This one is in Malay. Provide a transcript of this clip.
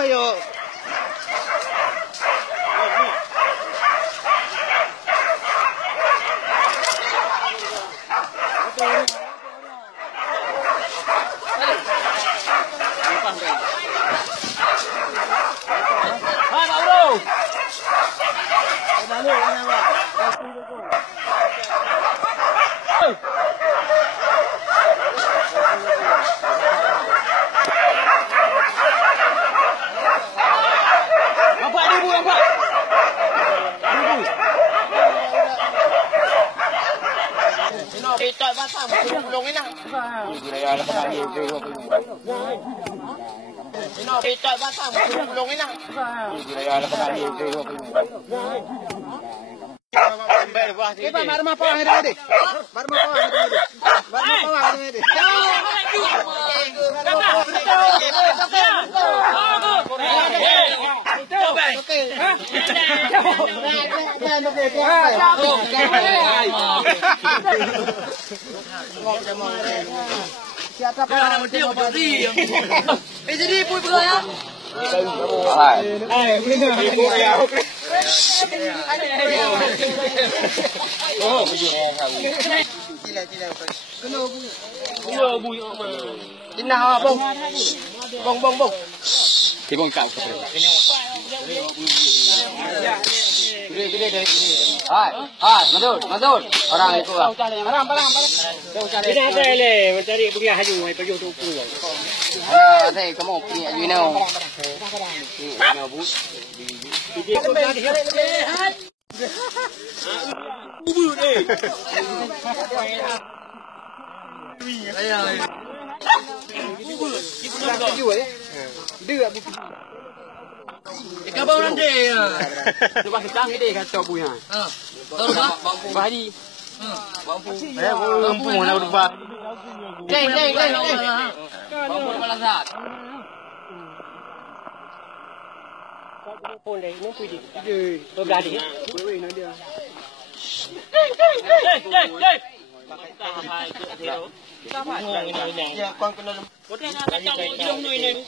bawah yo. Ito bata mo kulungin na. Ito bata mo kulungin na. Iba marma pa ang herde. Marma pa ang herde. Marma pa ang herde. Jadi pun ya. Bông. Thì bông cạo cái Mandur. Orang itu lah. Param. Ini ada le, mencari punya haju, pergi untuk punya. Ada, kamu punya haju ni. Ikan bau nanti. Coba kita ni deh kacau punya. Tahu tak? Badi. Bambu. Bambu mana berubah? Leng. Bambu malah sat. Pon deh, no pudi. Itu berani. Wei nak dia. Kita apa? Ya, kau kena. Kau dah nak kacau hidung ni.